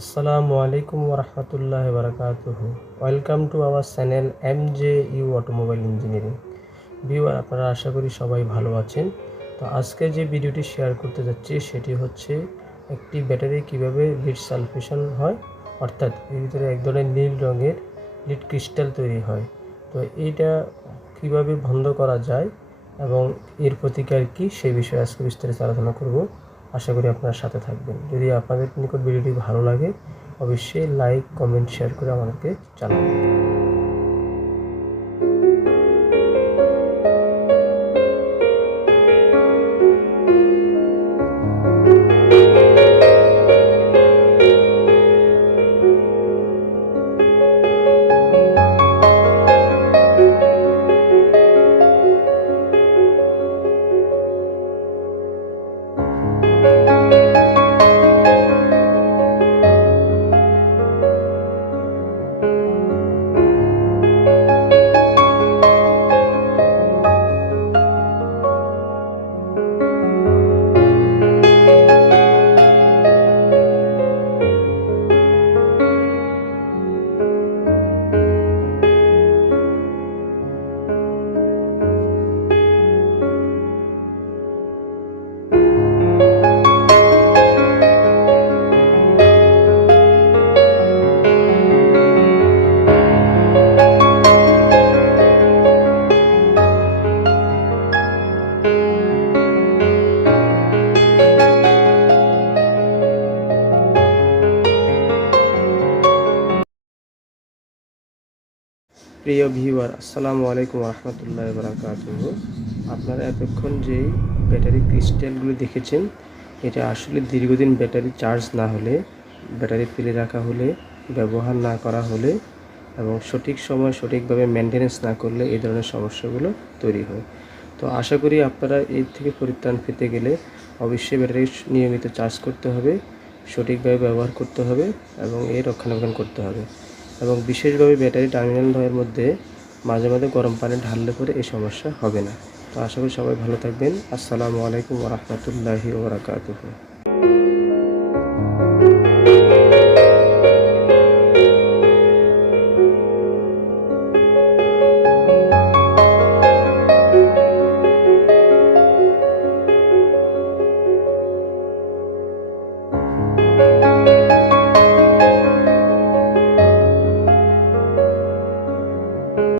আসসালামু আলাইকুম রহমতুল্লাহ বারকাতুহু। Welcome to our channel M J U automobile engineering. Viewer, আপনারা আশা করি সবাই ভালো আছেন। তো আজকে যে ভিডিওটি শেয়ার করতে যাচ্ছি, সেটি হচ্ছে একটি ব্যাটারি কীভাবে লিড সালফেশন হয়, অর্থাৎ এর ভিতরে এক ধরনের নীল রঙের লিড ক্রিস্টাল তৈরি হয়। তো এইটা কীভাবে বন্ধ করা যায় এবং এর প্রতিকার কী সেই বিষয়ে আজকে বিস্তারিত আলোচনা করব। আশা করি আপনার সাথে থাকবেন। যদি আপনাদের নিকট ভিডিওটি ভালো লাগে, অবশ্যই লাইক কমেন্ট শেয়ার করে আমাদেরকে জানাবেন। প্রিয় ভিউয়ার, আসসালামু আলাইকুম রহমতুল্লাহ বারাকাতুহ আপনারা এতক্ষণ যেই ব্যাটারি ক্রিস্টালগুলো দেখেছেন, এটা আসলে দীর্ঘদিন ব্যাটারি চার্জ না হলে, ব্যাটারি ফেলে রাখা হলে, ব্যবহার না করা হলে এবং সঠিক সময় সঠিকভাবে মেনটেনেন্স না করলে এই ধরনের সমস্যাগুলো তৈরি হয়। তো আশা করি আপনারা এর থেকে পরিত্রাণ পেতে গেলে অবশ্যই ব্যাটারি নিয়মিত চার্জ করতে হবে, সঠিকভাবে ব্যবহার করতে হবে এবং এর রক্ষণাবেক্ষণ করতে হবে। এবং বিশেষভাবে ব্যাটারি টার্মিনাল ধোয়ের মধ্যে মাঝে মাঝে গরম পানি ঢাললে পরে এই সমস্যা হবে না। তো আশা করি সবাই ভালো থাকবেন। আসসালামু আলাইকুম রহমতুল্লাহি ওবরাকাতুহু